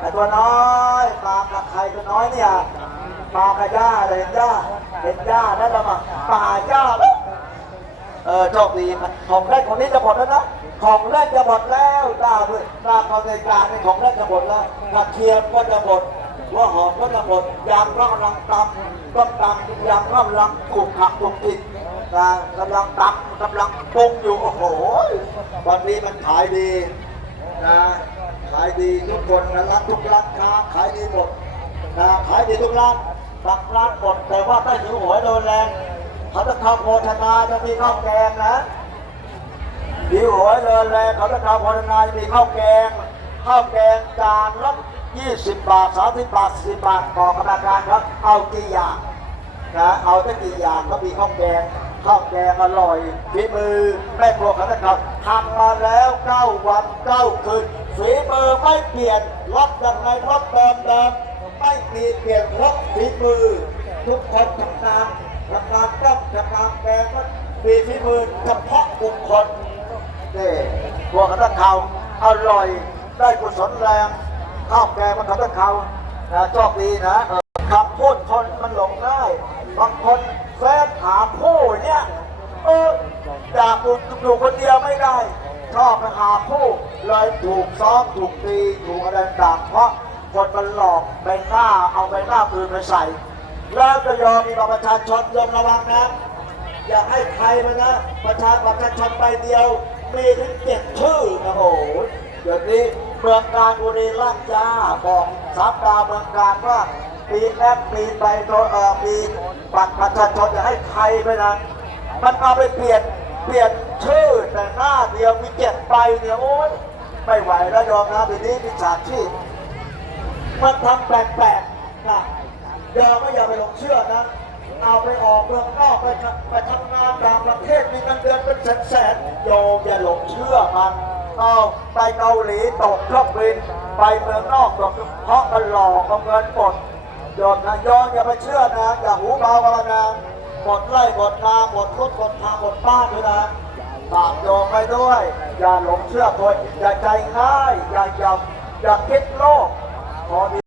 ไอ้ตัวน้อยมากับใครตัวน้อยเนี่ยมากับย่าเลยเห็นย่าเห็นย่านั่นละมั้งป่าย่าล้วเออโชคดีของเล่นคนนี้จะหมดแล้วนะของเล่นจะหมดแล้วตาด้วยตาคอนในการในของเล่นจะหมดแล้วกระเทียมก็จะหมดหัวหอมก็จะหมดยางก็กำลังตำต้มตำยางก็กำลังขลุกขักขลุกติดนะกำลังตำกำลังปรุงอยู่โอ้โหวันนี้มันขายดี ดีทุกคนนะร้านทุกร้านค้าขายดีหมดนะขายดีทุกร้านตักร้านหมดแต่ว่าถ้าหิวโหวยโดนแรงเขาจะทำโภชนาจะมีข้าวแกงนะหิวโหวยโดนแรงเขาจะทำโภชนาจะมีข้าวแกงข้าวแกงจานละ20บาท30บาท40บาทต่อกรรมการครับ เอากี่อย่างนะเอาแค่กี่อย่างก็มีข้าวแกงข้าวแกงอร่อยฝีมือแม่ครัวเขานะครับทำมาแล้วเก้าวันเก้าคืน มือไม่เปลี่ยนรับยังไงรับเดิมเดิมไม่มีเปลี่ยนรับฝีมือ ทุกคนทำงานทำงานต้มทำงานแกงก็มีฝีมือเฉพาะบุคคลนี่ครัวเขาตะเขาอร่อยได้กุศลแรงข้าวแกงมันเขาตะเขานะโชคดีนะคำพูดคนมันหลงง่ายบางคนแฟนหาผู้เนี่ยเอออยากอยู่อยู่คนเดียว ชอบไปหาผู้เลยถูกซ้อมถูกตีถูกอะไรต่างเพราะคนมันหลอกใบหน้าเอาใบหน้าปืนไปใส่ แล้วจะยอมมีบัตรประชาชนยอมระวังนะ อย่าให้ใครมานะ ประชาประชาชนใบเดียว มีถึงเจ็ดชื่อนะโอ้โหเดี๋ยวนี้เมืองการบุรีราชยาบอกสามดาวเมืองการว่าปีแรกปีใบโทเอ่อปีบัตรประชาชนอย่าให้ใครไปนะ มันเอาไปเปลี่ยน เปลี่ยนชื่อแต่หน้าเดียวมีเจ็ดใบเนี่ยโอ้ยไม่ไหวแล้วยอมนะทีนี้มิจฉาชีพมันทำแปลกๆนะอย่าไม่อย่าไปหลงเชื่อนะเอาไปออกเมืองนอกไปไปทำงานต่างประเทศมีเงินเดือนเป็นแสนๆโยมอย่าหลงเชื่อมันเอาไปเกาหลีตกเครื่องบินไปเมืองนอกตกเพราะมันหลอกเอาเงินหมดโยมนะโยมอย่าไปเชื่อนะอย่าหูเบากันนะ หมดไร่หมดนาหมดรถหมดทางหมดบ้าด้วยนะฝากโยมไปด้วย อย่าหลงเชื่อตัวอย่าใจง่าย อย่าหยับอย่าคิดโลกพอดี